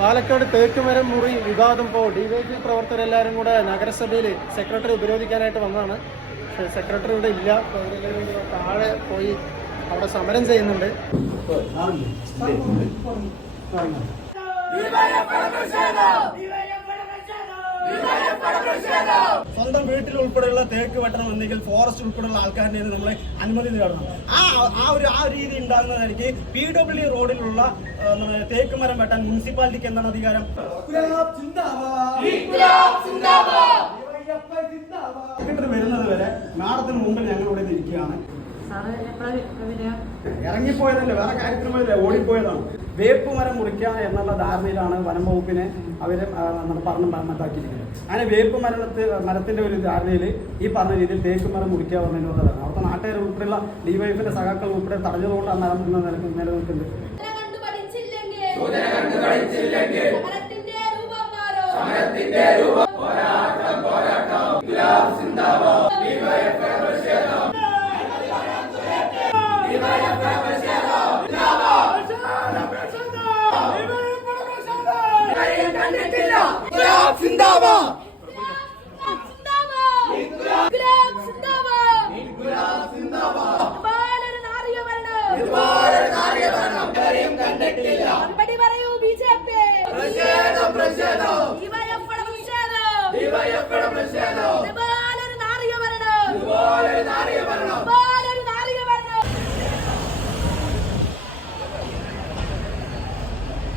പാലക്കാട് തേക്കുമരം മുറി വിവാദം ഇപ്പോൾ DYFI പ്രവർത്തകരെല്ലാവരും കൂടെ നഗരസഭയിൽ സെക്രട്ടറി ഉപരോധിക്കാനായിട്ട് വന്നതാണ്. സെക്രട്ടറി ഇവിടെ ഇല്ല. താഴെ പോയി അവിടെ സമരം ചെയ്യുന്നുണ്ട്. സ്വന്തം വീട്ടിൽ ഉൾപ്പെടെയുള്ള തേക്ക് വെട്ടണമെന്നെങ്കിൽ ഫോറസ്റ്റ് ഉൾപ്പെടെയുള്ള ആൾക്കാരുടെ നമ്മളെ അനുമതി നേടണം. ആ രീതി ഉണ്ടാകുന്നതായിരിക്കും. PW റോഡിലുള്ള തേക്ക് മരം വെട്ടാൻ മുനിസിപ്പാലിറ്റിക്ക് എന്താണ് അധികാരം? സെക്രട്ടറി വരുന്നത് വരെ മാഡത്തിന് മുമ്പിൽ ഞങ്ങൾ ഇവിടെ ഇരിക്കുകയാണ്. ഇറങ്ങിപ്പോയതല്ലേ, വേറെ കാര്യത്തിനുമല്ലേ, ഓടിപ്പോയതാണ്. വേപ്പ് മരം മുറിക്കുക എന്നുള്ള ധാരണയിലാണ് വനം വകുപ്പിനെ അവര് പറഞ്ഞ് മനസ്സിലാക്കിയിരിക്കുന്നത്. അങ്ങനെ വേപ്പ് മരത്തിന്റെ ഒരു ധാരണയിൽ ഈ പറഞ്ഞ രീതിയിൽ തേക്ക് മരം മുറിക്കുക പറഞ്ഞതിനുള്ളതാണ്. അവിടുത്തെ നാട്ടുകാർ ഉൾപ്പെടെയുള്ള DYFIന്റെ സഖാക്കൾ ഉൾപ്പെടെ തടഞ്ഞതുകൊണ്ട് ആ മരം നിലനിൽക്കുന്നത്. പ്രതിഷേധം